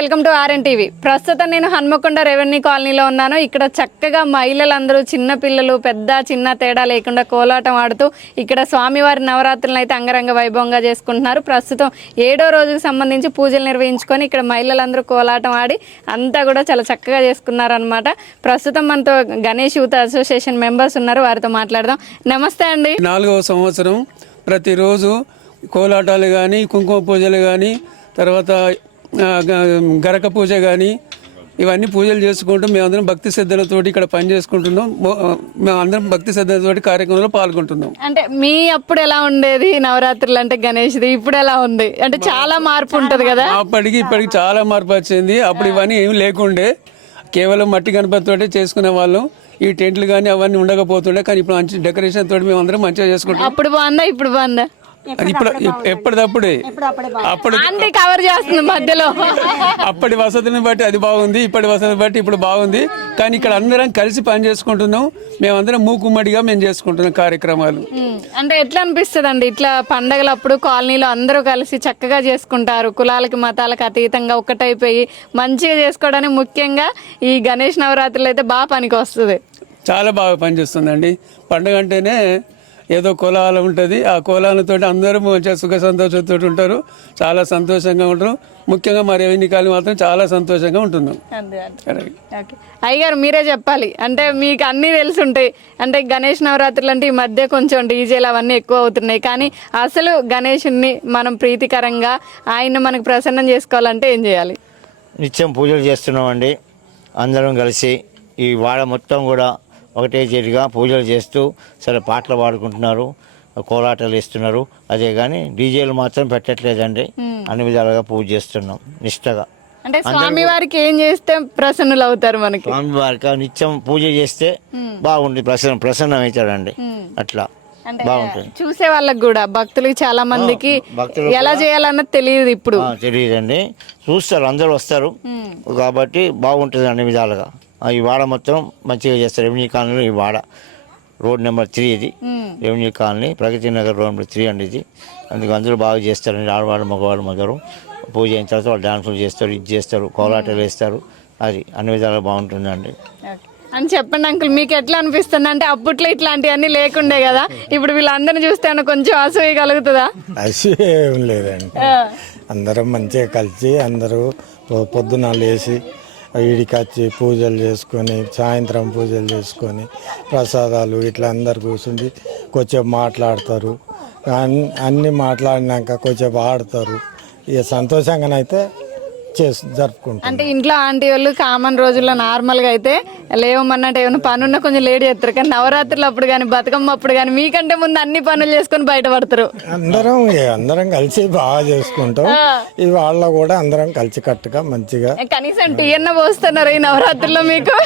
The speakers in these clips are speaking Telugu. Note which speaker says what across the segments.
Speaker 1: Welcome to RN TV. ప్రస్తుతం నేను హన్మకొండ రెవెన్యూ కాలనీలో ఉన్నాను. ఇక్కడ చక్కగా మహిళలందరూ చిన్న పిల్లలు పెద్ద చిన్న తేడా లేకుండా కోలాటం ఆడుతూ ఇక్కడ స్వామివారి నవరాత్రులను అయితే అంగరంగ వైభవంగా చేసుకుంటున్నారు. ప్రస్తుతం 7వ రోజుకు సంబంధించి పూజలు నిర్వహించుకొని ఇక్కడ మహిళలందరూ కోలాటం ఆడి అంతా కూడా చాలా చక్కగా చేసుకున్నారనమాట. ప్రస్తుతం మనతో గణేష్ యూత్ అసోసియేషన్ మెంబర్స్ ఉన్నారు, వారితో మాట్లాడదాం. నమస్తే అండి.
Speaker 2: 4వ సంవత్సరం ప్రతిరోజు కోలాటాలు కానీ, కుంకుమ పూజలు కానీ, తర్వాత గరక పూజ కానీ ఇవన్నీ పూజలు చేసుకుంటూ మేమందరం భక్తి శ్రద్ధలతోటి ఇక్కడ పని చేసుకుంటున్నాం. మేమందరం భక్తి శ్రద్ధలతోటి కార్యక్రమంలో పాల్గొంటున్నాం.
Speaker 1: అంటే మీ అప్పుడు ఎలా ఉండేది నవరాత్రులు అంటే గణేష్ది, ఇప్పుడు ఎలా ఉంది అంటే చాలా మార్పు ఉంటుంది కదా?
Speaker 2: అప్పటికి ఇప్పటికి చాలా మార్పు వచ్చింది. అప్పుడు ఇవన్నీ ఏమి లేకుండే, కేవలం మట్టి గణపతితోటే చేసుకునే వాళ్ళం. ఈ టెంట్లు కానీ అవన్నీ ఉండకపోతుండే, కానీ ఇప్పుడు మంచి డెకరేషన్ తోటి మేము అందరం మంచిగా చేసుకుంటాం.
Speaker 1: అప్పుడు బాగుందా ఇప్పుడు బాగుందా?
Speaker 2: ఇప్పుడు ఎప్పటిదప్పుడే అప్పుడు
Speaker 1: అంటే కవర్ చేస్తుంది మధ్యలో.
Speaker 2: అప్పటి వసతిని బట్టి అది బాగుంది, ఇప్పటి వసతిని బట్టి ఇప్పుడు బాగుంది. కానీ ఇక్కడ అందరం కలిసి పని చేసుకుంటున్నాం. మేమందరం మూకుమ్మడిగా మేము చేసుకుంటున్నాం కార్యక్రమాలు.
Speaker 1: అంటే ఎట్లా అనిపిస్తుంది అండి ఇట్లా పండగలప్పుడు కాలనీలో అందరూ కలిసి చక్కగా చేసుకుంటారు, కులాలకి మతాలకు అతీతంగా ఒక్కటైపోయి మంచిగా చేసుకోవడానికి ముఖ్యంగా ఈ గణేష్ నవరాత్రులు అయితే బాగా పనికి వస్తుంది.
Speaker 2: చాలా బాగా పనిచేస్తుందండి. పండుగ అంటేనే ఏదో కోలాహలం ఉంటుంది. ఆ కోలాహలంతో అందరూ మంచిగా సుఖ సంతోషంతో ఉంటారు, చాలా సంతోషంగా ఉంటారు. ముఖ్యంగా మా రెవెన్యూ కాలనీ మాత్రం చాలా సంతోషంగా ఉంటున్నాం.
Speaker 1: అయ్యగారు మీరే చెప్పాలి, అంటే మీకు అన్నీ తెలుసుంటాయి. అంటే గణేష్ నవరాత్రులు అంటే ఈ మధ్య కొంచెం డీజేలు అవన్నీ ఎక్కువ అవుతున్నాయి, కానీ అసలు గణేషుని మనం ప్రీతికరంగా ఆయన మనకు ప్రసన్నం చేసుకోవాలంటే ఏం చేయాలి?
Speaker 3: నిత్యం పూజలు చేస్తున్నామండి. అందరం కలిసి ఈ వాడ మొత్తం కూడా ఒకటే చేతిగా పూజలు చేస్తూ సరే పాటలు పాడుకుంటున్నారు, కోలాటాలు వేస్తున్నారు. అదే కానీ డీజేలు మాత్రం పెట్టట్లేదండి. అన్ని విధాలుగా పూజ చేస్తున్నాం నిష్టగా.
Speaker 1: అంటే స్వామివారికి ఏం చేస్తే ప్రసన్నులు అవుతారు? మనకి
Speaker 3: స్వామివారికి నిత్యం పూజ చేస్తే బాగుంది, ప్రసన్నం అవుతాడండి. అట్లా బాగుంటుంది.
Speaker 1: చూసే వాళ్ళకి కూడా భక్తులకి చాలా మందికి ఎలా చేయాలన్నది తెలియదు, ఇప్పుడు
Speaker 3: తెలియదండి. చూస్తారు, అందరూ వస్తారు కాబట్టి బాగుంటుంది అన్ని విధాలుగా. ఈ వాడ మొత్తం మంచిగా చేస్తారు. రెవెన్యూ కాలనీలో ఈ వాడ రోడ్ నెంబర్ 3 ఇది revenue colony, Pragathi Nagar road number 3 అండి ఇది. అందుకు అందరూ బాగా చేస్తారండి. ఆడవాళ్ళు మగవాళ్ళు మగరు పూజ అయిన తర్వాత వాళ్ళు డాన్సులు చేస్తారు, ఇది చేస్తారు, కోలాటలు వేస్తారు. అది అన్ని విధాలుగా బాగుంటుందండి
Speaker 1: అని చెప్పండి అంకుల్. మీకు ఎట్లా అనిపిస్తుంది అంటే అప్పట్లో ఇట్లాంటివన్నీ లేకుండే కదా, ఇప్పుడు వీళ్ళందరినీ చూస్తే కొంచెం అసూయ కలుగుతుందా?
Speaker 4: అసూయ ఏం లేదండి. అందరం మంచిగా కలిసి అందరూ పొద్దున లేచి ఈడికి వచ్చి పూజలు చేసుకొని, సాయంత్రం పూజలు చేసుకొని, ప్రసాదాలు ఇట్లా అందరు కూర్చుండి కొంచెం మాట్లాడతారు. అన్నీ మాట్లాడినాక కొంచెం ఆడతారు. ఇక సంతోషంగానైతే జరుపుకుంటారు.
Speaker 1: అంటే ఇంట్లో ఆంటీ వాళ్ళు కామన్ రోజుల్లో నార్మల్గా అయితే లేవమన్నట్టు ఏమైనా పనున్నా కొంచెం లేట్ చేస్తారు, కానీ నవరాత్రులు అప్పుడు కానీ బతుకమ్మ అప్పుడు కానీ మీకంటే ముందు అన్ని పనులు చేసుకొని బయటపడతారు.
Speaker 4: అందరం కలిసి బాగా చేసుకుంటాం. ఈ వాళ్ళ కూడా అందరం కలిసి కట్టుగా మంచిగా
Speaker 1: కనీసం టీ అన్న పోస్తున్నారు ఈ నవరాత్రుల్లో మీకు?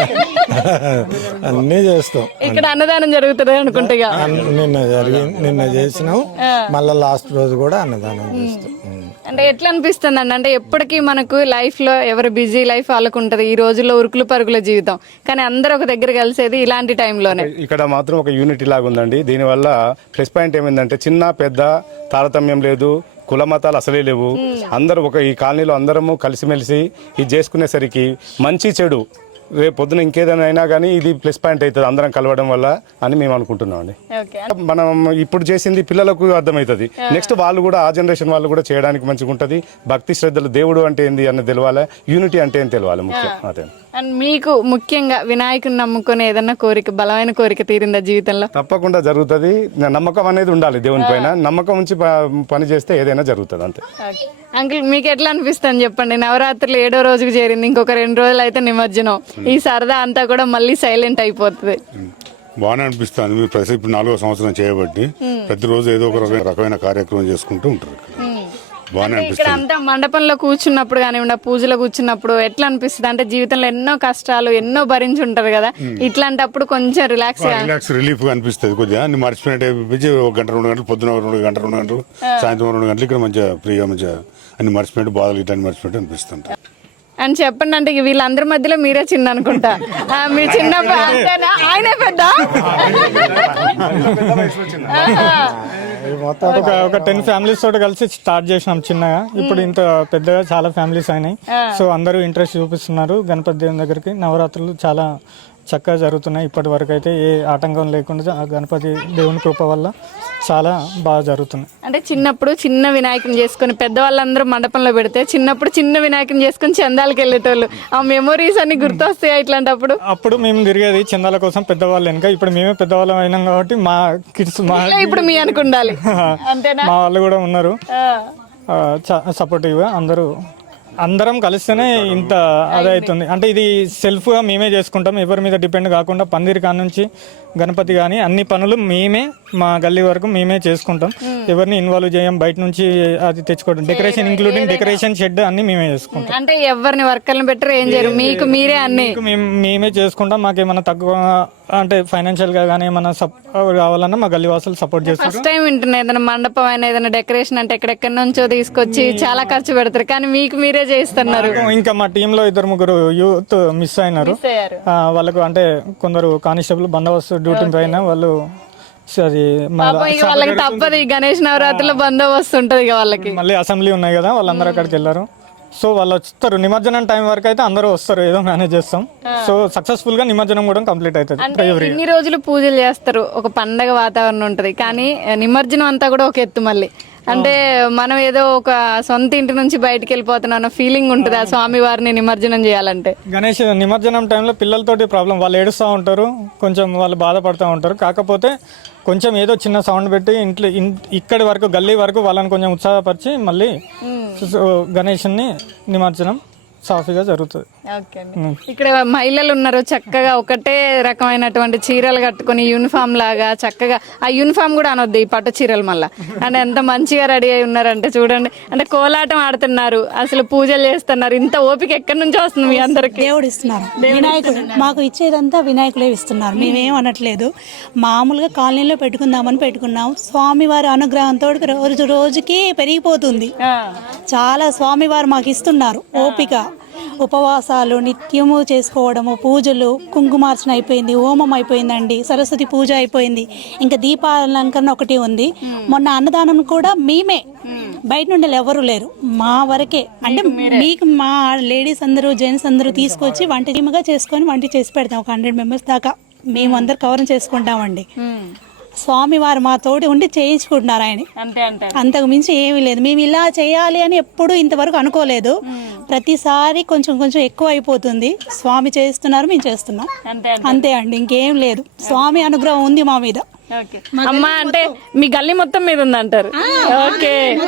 Speaker 4: అన్నీ చేస్తాం.
Speaker 1: ఇక్కడ అన్నదానం జరుగుతుంది అనుకుంటే
Speaker 4: నిన్న చేసినాం, మళ్ళీ లాస్ట్ రోజు కూడా అన్నదానం చేస్తాం.
Speaker 1: అంటే ఎట్లా అనిపిస్తుంది అండి? అంటే ఎప్పటికీ మనకు లైఫ్ లో ఎవరు బిజీ లైఫ్ వాళ్ళకు ఉంటది, ఈ రోజుల్లో ఉరుకులు పరుగుల జీవితం, కానీ అందరూ ఒక దగ్గర కలిసేది ఇలాంటి టైంలోనే.
Speaker 5: ఇక్కడ మాత్రం ఒక యూనిటీ లాగా ఉందండి. దీనివల్ల ప్లస్ పాయింట్ ఏమైందంటే చిన్న పెద్ద తారతమ్యం లేదు, కుల మతాలు అసలే లేవు. అందరూ ఈ కాలనీలో అందరము కలిసిమెలిసి ఇది చేసుకునేసరికి మంచి చెడు రేపు పొద్దున ఇంకేదైనా అయినా కానీ ఇది ప్లస్ పాయింట్ అవుతుంది అందరం కలవడం వల్ల అని మేము అనుకుంటున్నాం అండి. మనం ఇప్పుడు చేసింది పిల్లలకు అర్థమవుతుంది, నెక్స్ట్ వాళ్ళు కూడా ఆ జనరేషన్ వాళ్ళు కూడా చేయడానికి మంచిగా ఉంటుంది. భక్తి శ్రద్ధలు, దేవుడు అంటే ఏంది అన్నది తెలవాలి, యూనిటీ అంటే ఏం తెలవాలి ముఖ్యం. అదే.
Speaker 1: అండ్ మీకు ముఖ్యంగా వినాయకుని నమ్ముకుని ఏదన్నా కోరిక, బలమైన కోరిక తీరిందా జీవితంలో?
Speaker 5: తప్పకుండా జరుగుతుంది. నమ్మకం అనేది ఉండాలి దేవుని పైన. నమ్మకం ఉంచి పని చేస్తే ఏదైనా జరుగుతుంది అంతే.
Speaker 1: అంకుల్ మీకు ఎట్లా అనిపిస్తుంది చెప్పండి? నవరాత్రులు 7వ రోజుకు చేరింది, ఇంకొక 2 రోజులు అయితే నిమజ్జనం. ఈ సరదా అంతా కూడా మళ్ళీ సైలెంట్ అయిపోతుంది.
Speaker 6: బాగానే అనిపిస్తుంది. మీరు ఇప్పుడు 4వ సంవత్సరం చేయబట్టి ప్రతిరోజు ఏదో ఒక రకమైన కార్యక్రమం చేసుకుంటూ ఉంటారు.
Speaker 1: ఇక్కడ అంతా మండపంలో కూర్చున్నప్పుడు కానివ్వండి, పూజలో కూర్చున్నప్పుడు ఎట్లా అనిపిస్తుంది అంటే జీవితంలో ఎన్నో కష్టాలు ఎన్నో భరించి ఉంటారు కదా, ఇట్లాంటప్పుడు కొంచెం
Speaker 6: రిలీఫ్ గా అనిపిస్తుంది. కొద్దిగా అన్ని మర్చిపోయినట్టు అనిపించి 1 గంట 2 గంటలు, పొద్దున 2 గంటలు 2 గంటలు, సాయంత్రం 2 గంటలు ఇక్కడ మంచిగా ఫ్రీగా మంచిగా అన్ని మర్చిపోయినట్టు, బాధలు ఇట్లా మర్చిపోయినట్టు అనిపిస్తుంది.
Speaker 1: అని చెప్పండి. అంటే వీళ్ళందరి మధ్యలో మీరే చిన్న అనుకుంటా, మీ చిన్న ఆయనే పెద్ద.
Speaker 4: మొత్తం
Speaker 7: ఒక 10 ఫ్యామిలీస్ తోటి కలిసి స్టార్ట్ చేసినాం చిన్నగా. ఇప్పుడు ఇంత పెద్దగా చాలా ఫ్యామిలీస్ అయినాయి. సో అందరూ ఇంట్రెస్ట్ చూపిస్తున్నారు గణపతి దేవుని దగ్గరికి. నవరాత్రులు చాలా చక్కగా జరుగుతున్నాయి. ఇప్పటి వరకు అయితే ఏ ఆటంకం లేకుండా ఆ గణపతి దేవుని కృప వల్ల చాలా బాగా జరుగుతున్నాయి.
Speaker 1: అంటే చిన్నప్పుడు చిన్న వినాయకుని చేసుకుని పెద్దవాళ్ళందరూ మండపంలో పెడితే చిన్నప్పుడు చిన్న వినాయకుని చేసుకుని చందాలకు వెళ్ళేటోళ్ళు. ఆ మెమొరీస్ అన్ని గుర్తొస్తాయి ఇట్లాంటప్పుడు.
Speaker 7: అప్పుడు మేము తిరిగేది చందాల కోసం పెద్దవాళ్ళు వెనక. ఇప్పుడు మేమే పెద్దవాళ్ళం అయినాం కాబట్టి మా కిడ్స్
Speaker 1: ఇప్పుడు మీ అనుకుండాలి అంతేనా?
Speaker 7: మా వాళ్ళు కూడా ఉన్నారు సపోర్టివ్గా. అందరం కలిస్తేనే ఇంత అదే అవుతుంది. అంటే ఇది సెల్ఫ్గా మేమే చేసుకుంటాం, ఎవరి మీద డిపెండ్ కాకుండా. పందిరి కాడ నుంచి గణపతి కానీ అన్ని పనులు మేమే మా గల్లీ వరకు మేమే చేసుకుంటాం. ఎవరిని ఇన్వాల్వ్ చేయం, బయట నుంచి అది తెచ్చుకోవడం. డెకరేషన్ ఇంక్లూడింగ్ డెకరేషన్ షెడ్ అన్ని మేమే చేసుకుంటాం.
Speaker 1: అంటే ఎవరిని వర్కర్ని పెట్టరు, ఏం చేయరు, మీకు మీరే అన్ని
Speaker 7: మేమే చేసుకుంటాం. మాకేమన్నా తక్కువ అంటే ఫైనాన్షియల్ గా కానీ ఏమన్నా కావాలన్నా మా గల్లీ వాసులు సపోర్ట్ చేస్తారు.
Speaker 1: ఫస్ట్ టైం వింటున్నా ఏదైనా మండపం అయినా ఏదైనా డెకరేషన్ అంటే ఎక్కడెక్కడి నుంచో తీసుకొచ్చి చాలా ఖర్చు పెడతారు, కానీ మీకు మీరే చేస్తున్నారు.
Speaker 7: ఇంకా మా టీంలో 2-3 యూత్ మిస్ అయినారు. వాళ్ళకు అంటే కొందరు కానిస్టేబుల్ బందోబస్తు డ్యూటీ పైన వాళ్ళు అది
Speaker 1: వాళ్ళకి తప్పదు. ఈ గణేష్ నవరాత్రిలో బందోబస్తు ఉంటది వాళ్ళకి.
Speaker 7: మళ్ళీ అసెంబ్లీ ఉన్నాయి కదా, వాళ్ళందరూ అక్కడికి వెళ్ళారు. సో వాళ్ళు వస్తారు నిమజ్జనం టైం వరకు అయితే అందరూ వస్తారు, ఏదో మేనేజ్ చేస్తాం. సో సక్సెస్ఫుల్ గా నిమజ్జనం కూడా కంప్లీట్ అవుతుంది.
Speaker 1: ఇన్ని రోజులు పూజలు చేస్తారు, ఒక పండగ వాతావరణం ఉంటది, కానీ నిమజ్జనం అంతా కూడా ఒక ఎత్తు. మళ్ళీ అంటే మనం ఏదో ఒక సొంత ఇంటి నుంచి బయటకు వెళ్ళిపోతున్నా ఫీలింగ్ ఉంటుంది ఆ స్వామి వారిని నిమజ్జనం చేయాలంటే.
Speaker 7: గణేష్ నిమజ్జనం టైంలో పిల్లలతోటి ప్రాబ్లం, వాళ్ళు ఏడుస్తూ ఉంటారు, కొంచెం వాళ్ళు బాధపడుతూ ఉంటారు. కాకపోతే కొంచెం ఏదో చిన్న సౌండ్ పెట్టి ఇంట్లో ఇక్కడి వరకు గల్లీ వరకు వాళ్ళని కొంచెం ఉత్సాహపరిచి మళ్ళీ గణేష్ని నిమజ్జనం సాఫీగా జరుగుతుంది.
Speaker 1: ఇక్కడ మహిళలు ఉన్నారు చక్కగా ఒకటే రకమైనటువంటి చీరలు కట్టుకుని యూనిఫామ్ లాగా చక్కగా, ఆ యూనిఫామ్ కూడా అనొద్దు ఈ పట్టు చీరలు మళ్ళీ, అంటే ఎంత మంచిగా రెడీ అయి ఉన్నారంటే చూడండి. అంటే కోలాటం ఆడుతున్నారు, అసలు పూజలు చేస్తున్నారు. ఇంత ఓపిక ఎక్కడి నుంచి వస్తుంది మీ అందరికి?
Speaker 8: దేవుడు ఇస్తున్నారు, వినాయకుడు మాకు ఇచ్చేదంతా వినాయకులే ఇస్తున్నారు. మేమేం అనట్లేదు, మామూలుగా కాలనీలో పెట్టుకుందామని పెట్టుకున్నాం. స్వామివారి అనుగ్రహంతో రోజు రోజుకి పెరిగిపోతుంది. చాలా స్వామివారు మాకు ఇస్తున్నారు ఓపిక. ఉపవాసాలు నిత్యము చేసుకోవడము, పూజలు, కుంకుమార్చన అయిపోయింది, హోమం అయిపోయిందండి, సరస్వతి పూజ అయిపోయింది, ఇంకా దీపాలంకరణ ఒకటి ఉంది. మొన్న అన్నదానం కూడా మేమే, బయట నుండి ఎవరు లేరు, మా వరకే. అంటే మీకు మా లేడీస్ అందరూ జెంట్స్ అందరూ తీసుకొచ్చి వంట టీముగా చేసుకొని వంట చేసి పెడతాం. ఒక 100 మెంబర్స్ దాకా మేము అందరు కవర్ చేసుకుంటామండి. స్వామివారు మా తోటి ఉండి చేయించుకుంటున్నారు ఆయన. అంతకు మించి ఏమీ లేదు. మేము ఇలా చేయాలి అని ఎప్పుడు ఇంతవరకు అనుకోలేదు. ప్రతిసారి కొంచెం కొంచెం ఎక్కువ అయిపోతుంది. స్వామి చేస్తున్నారు, మేము చేస్తున్నాం, అంతే అండి, ఇంకేం లేదు. స్వామి అనుగ్రహం ఉంది మా మీద.
Speaker 1: అమ్మా అంటే మీ గల్లీ మొత్తం మీద ఉందంటారు. ఓకే,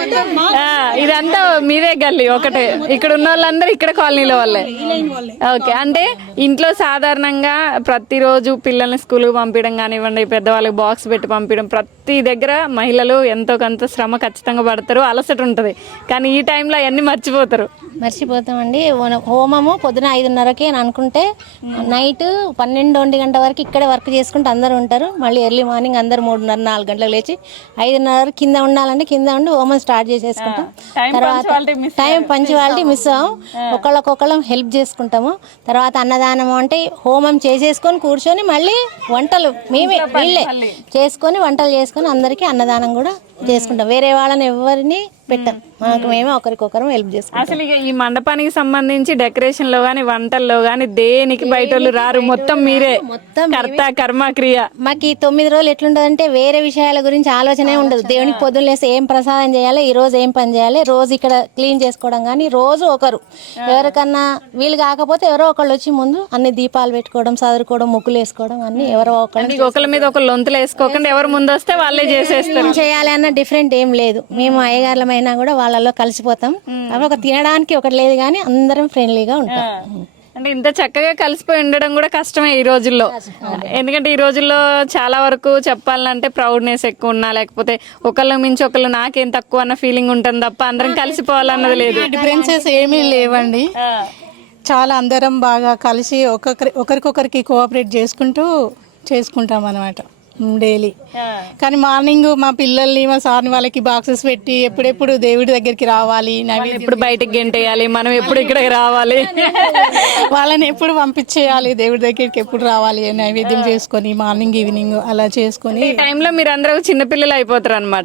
Speaker 1: ఇదంతా మీదే గల్లీ ఒకటే, ఇక్కడ ఉన్న వాళ్ళందరూ ఇక్కడ కాలనీలో వాళ్ళే. ఓకే, అంటే ఇంట్లో సాధారణంగా ప్రతిరోజు పిల్లల్ని స్కూల్కి పంపించడం కానివ్వండి, పెద్దవాళ్ళకి బాక్స్ పెట్టి పంపించడం, ప్రతి దగ్గర మహిళలు ఎంతో కొంత శ్రమ ఖచ్చితంగా పడతారు, అలసట ఉంటుంది. కానీ ఈ టైంలో అవన్నీ
Speaker 9: మర్చిపోతామండి. హోమము పొద్దున 5:30కి అని అనుకుంటే నైట్ 12-1 గంట వరకు ఇక్కడే వర్క్ చేసుకుంటూ అందరూ ఉంటారు. మళ్ళీ ఎర్లీ మార్నింగ్ అందరు 3:30-4 గంటలకు లేచి 5:30 కింద ఉండాలంటే కింద ఉండి హోమం స్టార్ట్ చేసేసుకుంటాం. తర్వాత టైం పంచువాలిటీ మిస్ అవ్వం, ఒకళ్ళకొకళ్ళం హెల్ప్ చేసుకుంటాము. తర్వాత అన్నదానం అంటే హోమం చేసేసుకొని కూర్చొని మళ్ళీ వంటలు మేమే వీళ్ళే చేసుకొని వంటలు చేసుకొని అందరికీ అన్నదానం కూడా చేసుకుంటాం. వేరే వాళ్ళని ఎవరిని పెట్టాం, మనకు మేమే ఒకరికొకరం హెల్ప్ చేసుకుంటాం.
Speaker 1: అసలు ఇక ఈ మండపానికి సంబంధించి డెకరేషన్ లో గానీ వంటల్లో గానీ దేనికి బయట వాళ్ళు రారు, మొత్తం మీరే కర్త కర్మ క్రియ.
Speaker 9: మాకు ఈ 9 రోజులు ఎట్లుంటదంటే వేరే విషయాల గురించి ఆలోచనే ఉండదు. దేవునికి పొద్దున్న లేస్తే ఏం ప్రసాదం చేయాలి, ఈ రోజు ఏం పని చేయాలి, రోజు ఇక్కడ క్లీన్ చేసుకోవడం కానీ, రోజు ఒకరు ఎవరికన్నా వీలు కాకపోతే ఎవరో ఒకళ్ళు వచ్చి ముందు అన్ని దీపాలు పెట్టుకోవడం, చదువుకోవడం, ముగ్గులు వేసుకోవడం అన్ని ఎవరో ఒకళ్ళ
Speaker 1: మీద ఒకళ్ళు లొంతులు వేసుకోకుండా ఎవరు ముందు వస్తే వాళ్ళే చేసేస్తారు.
Speaker 9: చేయాలి అన్న డిఫరెంట్ ఏం లేదు. మేము అయ్యగారులమైనా కూడా వాళ్ళలో కలిసిపోతాం. ఒక తినడానికి ఒకటి లేదు కానీ అందరం ఫ్రెండ్లీగా ఉంటాం.
Speaker 1: అంటే ఇంత చక్కగా కలిసిపోయి ఉండడం కూడా కష్టమే ఈ రోజుల్లో. ఎందుకంటే ఈ రోజుల్లో చాలా వరకు చెప్పాలంటే ప్రౌడ్నెస్ ఎక్కువ ఉన్నా, లేకపోతే ఒకళ్ళ మించి ఒకళ్ళు నాకేం తక్కువ అన్న ఫీలింగ్ ఉంటుంది తప్ప అందరం కలిసిపోవాలన్నది లేదు.
Speaker 8: డిఫరెన్సెస్ ఏమీ లేవండి, చాలా అందరం బాగా కలిసి ఒకరికొకరికి కోఆపరేట్ చేసుకుంటాం అన్నమాట డైలీ. కానీ మార్నింగ్ మా పిల్లల్ని మా సార్ని వాళ్ళకి బాక్సెస్ పెట్టి ఎప్పుడెప్పుడు దేవుడి దగ్గరికి రావాలి,
Speaker 1: ఎప్పుడు బయటకు గెంటేయాలి, మనం ఎప్పుడు ఇక్కడికి రావాలి,
Speaker 8: వాళ్ళని ఎప్పుడు పంపించేయాలి, దేవుడి దగ్గరికి ఎప్పుడు రావాలి, నైవేద్యం చేసుకొని మార్నింగ్ ఈవినింగ్ అలా చేసుకొని
Speaker 1: టైంలో మీరు అందరూ చిన్నపిల్లలు అయిపోతారు అనమాట.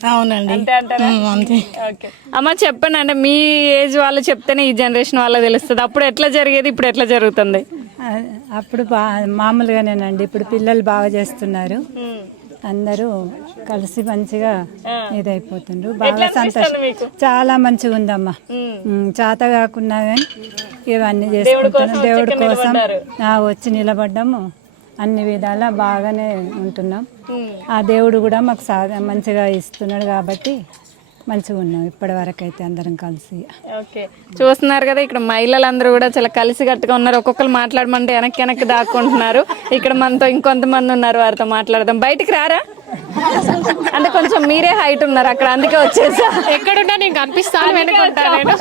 Speaker 8: అవునండి
Speaker 1: అంతే అంటారా?
Speaker 8: అంతే.
Speaker 1: ఓకే అమ్మ చెప్పండి, అంటే మీ ఏజ్ వాళ్ళు చెప్తేనే ఈ జనరేషన్ వాళ్ళకి తెలుస్తుంది. అప్పుడు ఎట్లా జరిగేది, ఇప్పుడు ఎట్లా జరుగుతుంది?
Speaker 10: అప్పుడు మామూలుగానేనండి. ఇప్పుడు పిల్లలు బాగా చేస్తున్నారు, అందరూ కలిసి మంచిగా ఇదైపోతుండ్రు. బాగా సంతోషం, చాలా మంచిగా ఉందమ్మా. చేత కాకున్నా కానీ ఇవన్నీ చేసుకుంటున్నాం. దేవుడి కోసం వచ్చి నిలబడ్డాము. అన్ని విధాలా బాగానే ఉంటున్నాం. ఆ దేవుడు కూడా మాకు మంచిగా ఇస్తున్నాడు కాబట్టి మంచిగా ఉన్నాం ఇప్పటి వరకు అయితే అందరం కలిసి.
Speaker 1: ఓకే చూస్తున్నారు కదా, ఇక్కడ మహిళలందరూ కూడా చాలా కలిసికట్టుగా ఉన్నారు. ఒక్కొక్కరు మాట్లాడమంటే వెనక్కి దాక్కుంటున్నారు. ఇక్కడ మనతో ఇంకొంతమంది ఉన్నారు, వారితో మాట్లాడదాం. బయటికి రారా, అంటే కొంచెం మీరే హైట్ ఉన్నారు అక్కడ, అందుకే వచ్చేసా.
Speaker 11: ఎక్కడున్నా నేను కనిపిస్తాను, వెనుకుంటా నేను.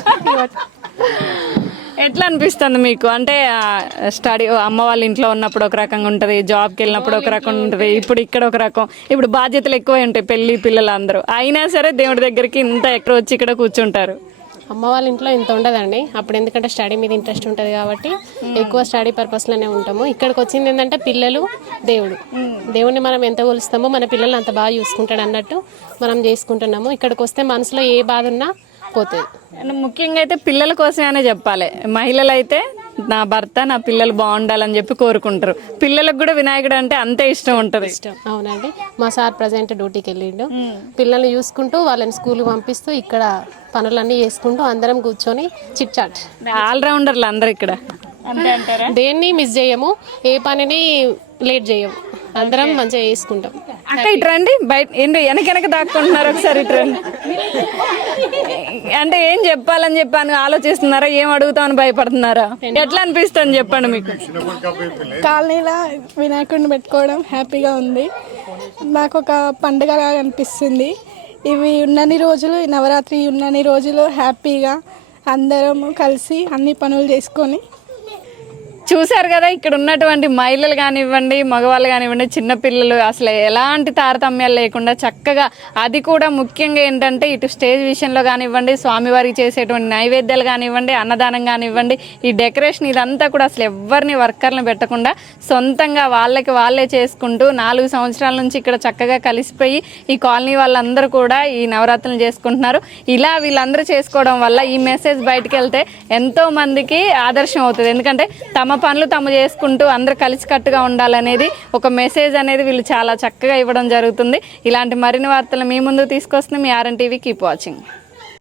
Speaker 1: ఎట్లా అనిపిస్తుంది మీకు? అంటే స్టడీ అమ్మ వాళ్ళ ఇంట్లో ఉన్నప్పుడు ఒక రకంగా ఉంటుంది, జాబ్కి వెళ్ళినప్పుడు ఒక రకంగా ఉంటుంది, ఇప్పుడు ఇక్కడ ఒక రకం. ఇప్పుడు బాధ్యతలు ఎక్కువ ఉంటాయి, పెళ్లి పిల్లలు అందరూ. అయినా సరే దేవుడి దగ్గరికి ఇంత ఎక్కడ వచ్చి ఇక్కడ కూర్చుంటారు.
Speaker 11: అమ్మ వాళ్ళ ఇంట్లో ఇంత ఉండదండి అప్పుడు, ఎందుకంటే స్టడీ మీద ఇంట్రెస్ట్ ఉంటుంది కాబట్టి ఎక్కువ స్టడీ పర్పస్లోనే ఉంటాము. ఇక్కడికి వచ్చింది ఏంటంటే పిల్లలు దేవుడిని మనం ఎంత కొలుస్తామో మన పిల్లల్ని అంత బాగా చూసుకుంటాడు అన్నట్టు మనం చేసుకుంటున్నాము. ఇక్కడికి వస్తే మనసులో ఏ బాధ ఉన్నా పోతుంది.
Speaker 1: ముఖ్యంగా అయితే పిల్లల కోసమే చెప్పాలి. మహిళలు అయితే నా భర్త నా పిల్లలు బాగుండాలని చెప్పి కోరుకుంటారు. పిల్లలకు కూడా వినాయకుడు అంటే అంతే ఇష్టం ఉంటుంది.
Speaker 11: అవునండి, మా సార్ ప్రజెంట్ డ్యూటీకి వెళ్ళిండు. పిల్లల్ని చూసుకుంటూ వాళ్ళని స్కూల్కి పంపిస్తూ ఇక్కడ పనులన్నీ చేసుకుంటూ అందరం కూర్చొని చిట్ చాట్.
Speaker 1: ఆల్రౌండర్లు అందరు ఇక్కడ.
Speaker 11: దేన్ని మిస్ చేయము, ఏ పనిని లేట్ చేయము, అందరం మంచిగా చేసుకుంటాం.
Speaker 1: అక్క ఇటు రండి, బయట ఏంటి వెనక దాక్కుంటున్నారు, ఒకసారి ఇటు రండి. అంటే ఏం చెప్పాలని చెప్పాను ఆలోచిస్తున్నారా, ఏం అడుగుతామని భయపడుతున్నారా, ఎట్లా అనిపిస్తుంది చెప్పండి మీకు?
Speaker 12: కాలనీలో వినాయకుడిని పెట్టుకోవడం హ్యాపీగా ఉంది. నాకు ఒక పండుగలా అనిపిస్తుంది. ఇవి ఉన్నన్ని రోజులు, నవరాత్రి ఉన్నన్ని రోజులు హ్యాపీగా అందరం కలిసి అన్ని పనులు చేసుకొని.
Speaker 1: చూశారు కదా, ఇక్కడ ఉన్నటువంటి మహిళలు కానివ్వండి, మగవాళ్ళు కానివ్వండి, చిన్నపిల్లలు అసలు ఎలాంటి తారతమ్యాలు లేకుండా చక్కగా, అది కూడా ముఖ్యంగా ఏంటంటే ఇటు స్టేజ్ విషయంలో కానివ్వండి, స్వామివారికి చేసేటువంటి నైవేద్యాలు కానివ్వండి, అన్నదానం కానివ్వండి, ఈ డెకరేషన్ ఇదంతా కూడా అసలు ఎవరిని వర్కర్లను పెట్టకుండా సొంతంగా వాళ్ళే చేసుకుంటూ 4 సంవత్సరాల నుంచి ఇక్కడ చక్కగా కలిసిపోయి ఈ కాలనీ వాళ్ళందరూ కూడా ఈ నవరాత్రులు చేసుకుంటున్నారు. ఇలా వీళ్ళందరూ చేసుకోవడం వల్ల ఈ మెసేజ్ బయటకు వెళ్తే ఎంతో మందికి ఆదర్శం అవుతుంది. ఎందుకంటే తమ పనులు తాము చేసుకుంటూ అందరూ కలిసికట్టుగా ఉండాలనేది ఒక మెసేజ్ అనేది వీళ్ళు చాలా చక్కగా ఇవ్వడం జరుగుతుంది. ఇలాంటి మరిన్ని వార్తలు మీ ముందు తీసుకొస్తుంది మీ RN TV. Keep watching.